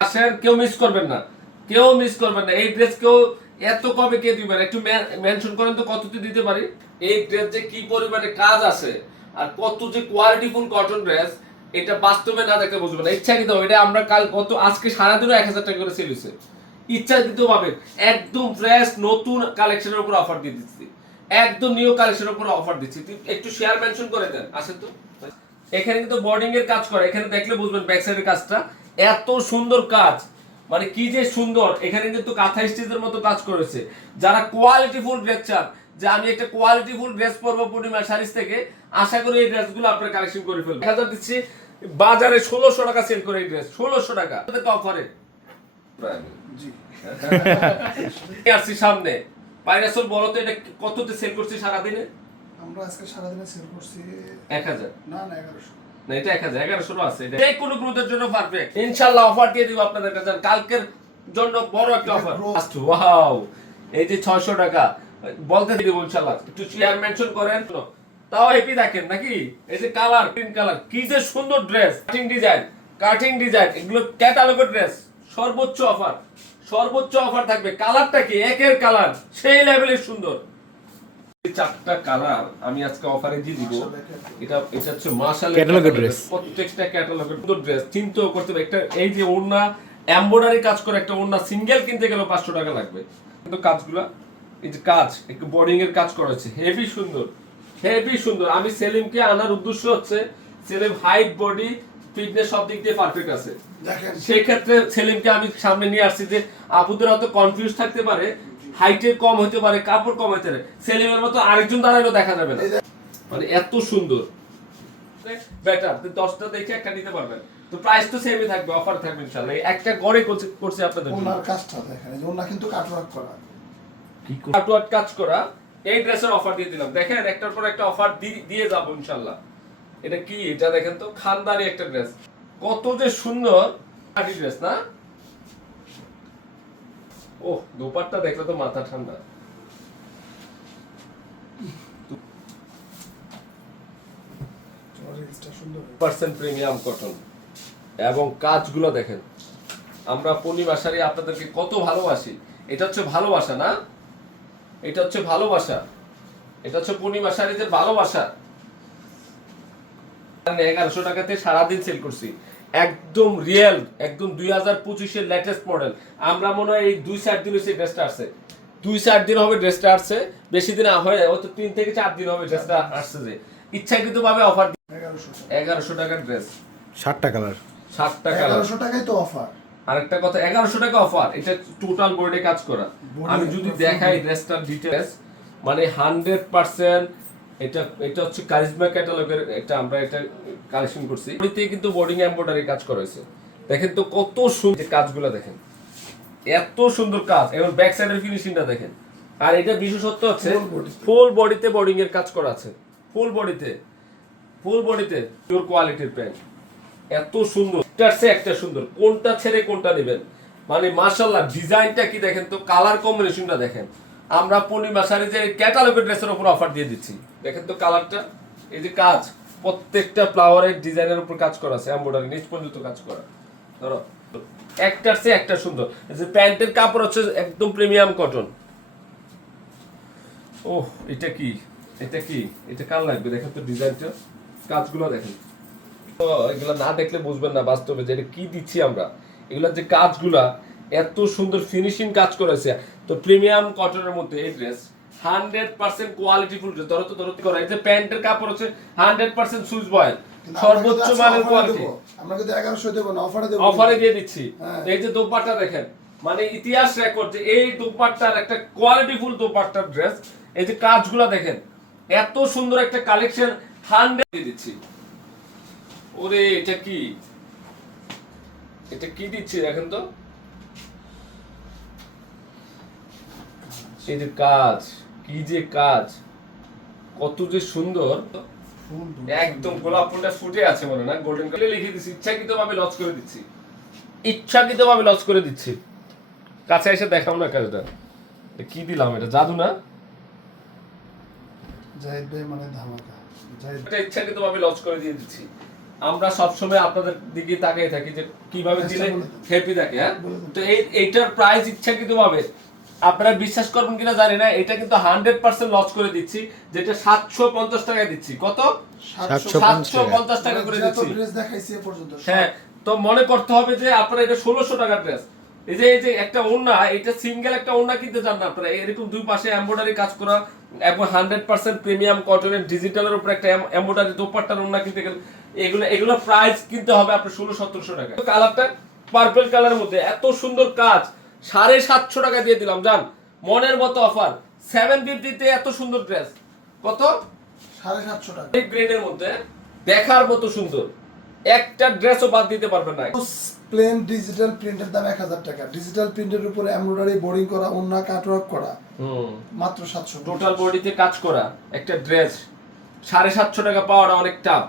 আসেন কেউ মিস করবেন না। কেউ মিস করবেন না। এই ড্রেস কেউ এত কবে কে দিবেন একটু মেনশন করেন তো কততে দিতে পারি? এই ড্রেস যে কি পরিমাণে কাজ আছে আর কত যে কোয়ালিটিফুল কটন ড্রেস এটা বাস্তবে না দেখে বুঝবেন না। ইচ্ছাকৃত এটা আমরা কাল কত আজকে সারাদিনও এক হাজার টাকা করে সেল হয়েছে। ইচ্ছাকৃত ভাবে। একদম ফ্রেশ নতুন কালেকশনের উপর অফার দিয়ে দিচ্ছি। একদম নিউ কালেকশনের উপর অফার দিচ্ছি। একটু শেয়ার মেনশন করে দেন। আসেন তো। এখানে কিন্তু বোর্ডিং এর কাজ করে। এখানে দেখলে বুঝবেন ব্যাক সাইডের কাজটা। এত সুন্দর কাজ। মানে কি যে সুন্দর। এখানে কিন্তু কাঁথা স্টিচের মতো কাজ করেছে। যারা কোয়ালিটি ফুল ড্রেস চান যে আমি একটা কোয়ালিটি ফুল ড্রেস পরবো পূর্ণিমা শাড়িজ থেকে আশা করি এই ড্রেসগুলো আপনার কালেকশন করে ফেলবেন হাজার দিচ্ছি বাজারে ষোলোশো টাকা সেল করে এই ড্রেস ষোলোশো টাকা। অফারে জি। আসছি সামনে। পাইরাসল বলো তো এটা কততে সেল করছি সারাদিনে? আমরা আজকে সারাদিনে সেল করছি এক হাজার। না না এগারোশো। না এটা এক হাজার এগারোশো আছে এটা যে কোনো গ্রুপের জন্য পারফেক্ট ইনশাল্লাহ অফার দিয়ে দিব আপনাদের কাছে। কালকের জন্য বড় একটা অফার ওয়াও এই যে ছয়শো টাকা। বলতে দিব ইনশাল্লাহ। একটু শেয়ার মেনশন করেন। তাও হ্যাপি নাকি? এই যে কালার গ্রিন কালার কি যে সুন্দর dress cutting design cutting design এগুলো ক্যাটালগের ড্রেস সর্বোচ্চ অফার সর্বোচ্চ অফার থাকবে। কালারটা কি? একের কালার সেই লেভেলের সুন্দর। চারটা কালার আমি আজকে অফারে দিয়ে দিব। এটা এটা হচ্ছে মাশাল এর dress। প্রত্যেকটা ক্যাটালগের ড্রেস চিন্তাও করতে হবে একটা এই যে ওড়না এমব্রয়ডারি কাজ করে একটা ওড়না সিঙ্গেল কিনতে গেলে পাঁচশো টাকা লাগবে। কিন্তু কাজগুলা এই যে কাজ একটু বোর্ডিং এর কাজ করা হচ্ছে। হেভি সুন্দর হেভি সুন্দর। আমি সেলিমকে আনার উদ্দেশ্য হচ্ছে সেলিম হাইট বডি ফিটনেস সব দিক দিয়ে পারফেক্ট আছে। দেখেন। সেই ক্ষেত্রে সেলিমকে আমি সামনে নিয়ে আসছি যে আপুদের অত কনফিউজ থাকতে পারে হাইটের কম হতে পারে কাপড় কম হতে পারে সেলিমের মতো আরেকজন দাঁড়ালেও দেখা যাবে না। মানে এত সুন্দর। বেটার দশটা দেখে একটা নিতে পারবেন। তো প্রাইস তো সেমই থাকবে অফার থাকবে ইনশাআল্লাহ। একটা গড়ে করছে করছে আপনাদের ওনার কাজটা দেখেন কিন্তু কাটওয়ার্ক করা। কাটওয়ার্ক কাজ করা এই ড্রেসের অফার দিয়ে দিলাম। দেখেন একটার পর একটা অফার দিয়ে যাব ইনশাআল্লাহ। এটা কি? এটা দেখেন তো খানদানি একটা ড্রেস কত যে সুন্দর ড্রেস না? ওহ, দোপাট্টা দেখলে তো মাথা ঠান্ডা। Percent premium cotton. এবং কাজগুলো দেখেন। আমরা পূর্ণিমা শাড়ি আপনাদেরকে কত ভালোবাসি। এটা হচ্ছে ভালোবাসা, না? এটা হচ্ছে ভালোবাসা। এটা হচ্ছে পূর্ণিমা শাড়িদের ভালোবাসা এগারোশো টাকাতে সারাদিন সেল করছি। একদম রিয়েল একদম দুই হাজার পঁচিশের লেটেস্ট মডেল আমরা মনে হয় এই দুই চার দিন হয়েছে ড্রেসটা আসছে। দুই চার দিন হবে ড্রেসটা আসছে বেশি দিন হয় হয়তো তিন থেকে চার দিন হবে ড্রেসটা আসছে যে। ইচ্ছাকৃত ভাবে অফার এগারোশো টাকার ড্রেস ষাটটা কালার টাকা এগারোশো টাকাই তো অফার আরেকটা কথা এগারোশো টাকা অফার এটা টোটাল বোর্ডে কাজ করা। আমি যদি দেখাই। ড্রেসটার ডিটেলস মানে হান্ড্রেড পার্সেন্ট এটা এটা হচ্ছে কারিজমা ক্যাটালগের এটা আমরা এটা কালেকশন করছি। বডিতে কিন্তু বোর্ডিং এমব্রয়ডারি কাজ করা হয়েছে। দেখেন তো কত সুন্দর কাজগুলো দেখেন। এত সুন্দর কাজ। এবং ব্যাক সাইডের ফিনিশিংটা দেখেন। আর এটা বিশেষত্ব হচ্ছে। ফুল বডিতে বোর্ডিং এর কাজ করা আছে। ফুল বডিতে ফুল বডিতে পিওর কোয়ালিটির প্যান্ট এত সুন্দর। একটার একটা সুন্দর। কোনটা ছেড়ে কোনটা নেবেন? মানে মাশাল্লাহ ডিজাইনটা কি দেখেন তো? কালার কম্বিনেশনটা দেখেন। আমরা পূর্ণিমা শাড়ি যে ক্যাটালগের ড্রেসের উপর অফার দিয়ে দিচ্ছি। দেখেন তো কালারটা। এই যে কাজ, প্রত্যেকটা ফ্লাওয়ারের ডিজাইনের উপর কাজ করা আছে এমব্রয়ডারি নিচ পর্যন্ত কাজ করা। ধরো, একটার চেয়ে একটা সুন্দর। যে প্যান্টের কাপড় হচ্ছে একদম প্রিমিয়াম কটন ওহ, এটা কি? এটা কি? এটা কার লাগবে? দেখেন তো ডিজাইনটা কাজগুলো দেখেন। তো এগুলো না দেখলে বুঝবেন না বাস্তবে যে এটা কি দিচ্ছি আমরা। এগুলোর যে কাজগুলা, এত সুন্দর ফিনিশিং কাজ করেছে। তো প্রিমিয়াম কটনের মধ্যে এই dress hundred percent quality full ধরো তো ধরো করা এই যে প্যান্টের কাপড় হচ্ছে হান্ড্রেড পার্সেন্ট সুইচ বয়েল সর্বোচ্চ মানের কোয়ালিটি আমরা কিন্তু এগারোশো দেবো না অফারে দেবো। অফারে দিয়ে দিচ্ছি। হ্যাঁ। এই যে দোপাট্টা দেখেন মানে ইতিহাস রেকর্ড যে এই দোপাট্টার একটা কোয়ালিটি ফুল দোপাট্টার ড্রেস এই যে কাজগুলো দেখেন এত সুন্দর একটা কালেকশন হান্ড্রেড দিয়ে দিচ্ছি। ওরে এটা কি? এটা কি দিচ্ছি দেখেন তো? এই যে কাজ। কি যে কাজ কত যে সুন্দর। একদম গোলাপ ফুলটা ফুটে আছে মনে না? গোল্ডেন কালার লিখে দিচ্ছি ইচ্ছাকৃত ভাবে লস করে দিচ্ছি। ইচ্ছাকৃত ভাবে লস করে দিচ্ছি। কাছে এসে দেখাও না কাজটা। কি দিলাম এটা? জাদু না? জাহিদ ভাই মানে ধামাকা। এটা ইচ্ছাকৃত ভাবে লস করে দিয়ে দিচ্ছি। আমরা সবসময় আপনাদের দিকে তাকিয়ে থাকি যে কীভাবে টা দিলে। হ্যাপি থাকে হ্যাঁ? তো এই এইটার প্রাইস ইচ্ছাকৃত ভাবে আপনারা বিশ্বাস করবেন কিনা জানি না এটা কিন্তু হান্ড্রেড পার্সেন্ট লস করে দিচ্ছি যেটা সাতশো পঞ্চাশ টাকায় দিচ্ছি। কত? সাতশো পঞ্চাশ টাকা। করে দিচ্ছি। হ্যাঁ তো মনে করতে হবে যে আপনারা এটা ষোলোশো টাকার ড্রেস এই যে এই যে একটা ওড়না এটা সিঙ্গেল একটা ওড়না কিনতে চান না আপনারা এরকম দুই পাশে এমব্রয়ডারি কাজ করা এবং হান্ড্রেড পার্সেন্ট প্রিমিয়াম কটনের ডিজিটালের উপর একটা এমব্রয়ডারি দোপাট্টার ওড়না কিনতে গেলে এগুলো এগুলো প্রাইস কিনতে হবে আপনার ষোলো সতেরোশো টাকা কালারটা পার্পল কালারের মধ্যে এত সুন্দর কাজ সাড়ে সাতশো টাকা দিয়ে দিলাম জান। মনের মতো অফার সেভেন ফিফটিতে এত সুন্দর ড্রেস কত? সাড়ে সাতশো টাকা। গ্রেডের মধ্যে দেখার মতো সুন্দর। একটা ড্রেসও বাদ দিতে পারবেন না। প্লেন ডিজিটাল প্রিন্টের দাম এক হাজার টাকা। ডিজিটাল প্রিন্টের উপরে এমব্রয়ডারি বোর্ডিং করা অন্য কাটওয়ার্ক করা। হুম। মাত্র সাতশো। টোটাল বডিতে কাজ করা। একটা ড্রেস সাড়ে সাতশো টাকা পাওয়াটা অনেক টাফ